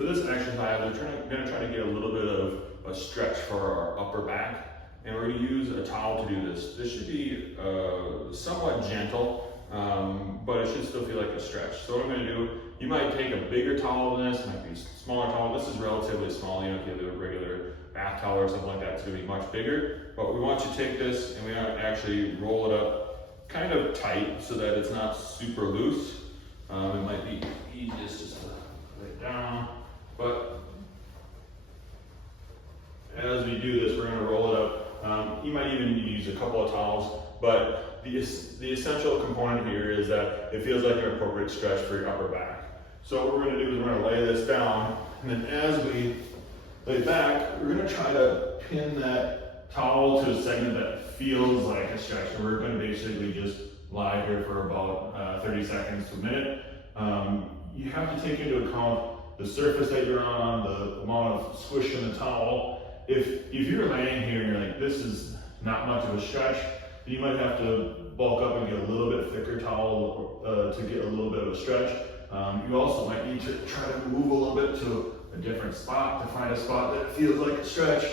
For this exercise, we're going to try to get a little bit of a stretch for our upper back, and we're going to use a towel to do this. This should be somewhat gentle, but it should still feel like a stretch. So what I'm going to do, you might take a bigger towel than this, it might be a smaller towel. This is relatively small. You know, if you have a regular bath towel or something like that, it's going to be much bigger. But we want you to take this and we want to actually roll it up kind of tight so that it's not super loose. It might be easiest just to lay it down, but as we do this, we're going to roll it up. You might even use a couple of towels, but the essential component here is that it feels like an appropriate stretch for your upper back. So what we're going to do is we're going to lay this down, and then as we lay back, we're going to try to pin that towel to a segment that feels like a stretch. And we're going to basically just lie here for about 30 seconds to a minute. You have to take into account the surface that you're on, the amount of squish in the towel. If you're laying here and you're like, this is not much of a stretch, you might have to bulk up and get a little bit thicker towel to get a little bit of a stretch. You also might need to try to move a little bit to a different spot to find a spot that feels like a stretch.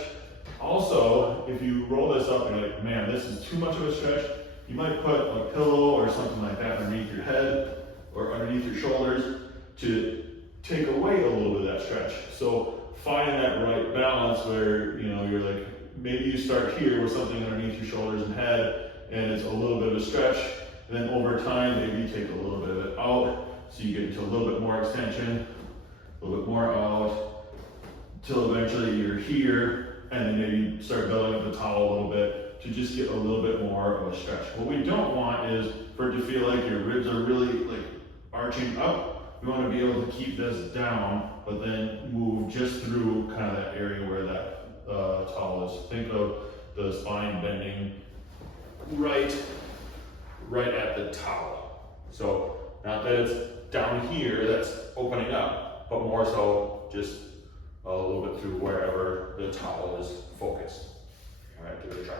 Also, if you roll this up and you're like, man, this is too much of a stretch, you might put a pillow or something like that underneath your head or underneath your shoulders to take away a little bit of that stretch. So find that right balance where, you know, you're like, maybe you start here with something underneath your shoulders and head, and it's a little bit of a stretch, and then over time, maybe you take a little bit of it out, so you get into a little bit more extension, a little bit more out, till eventually you're here, and then maybe start building up the towel a little bit to just get a little bit more of a stretch. What we don't want is for it to feel like your ribs are really like arching up. We want to be able to keep this down, but then move just through kind of that area where that towel is. Think of the spine bending right at the towel. So not that it's down here that's opening up, but more so just a little bit through wherever the towel is focused. All right, give it a try.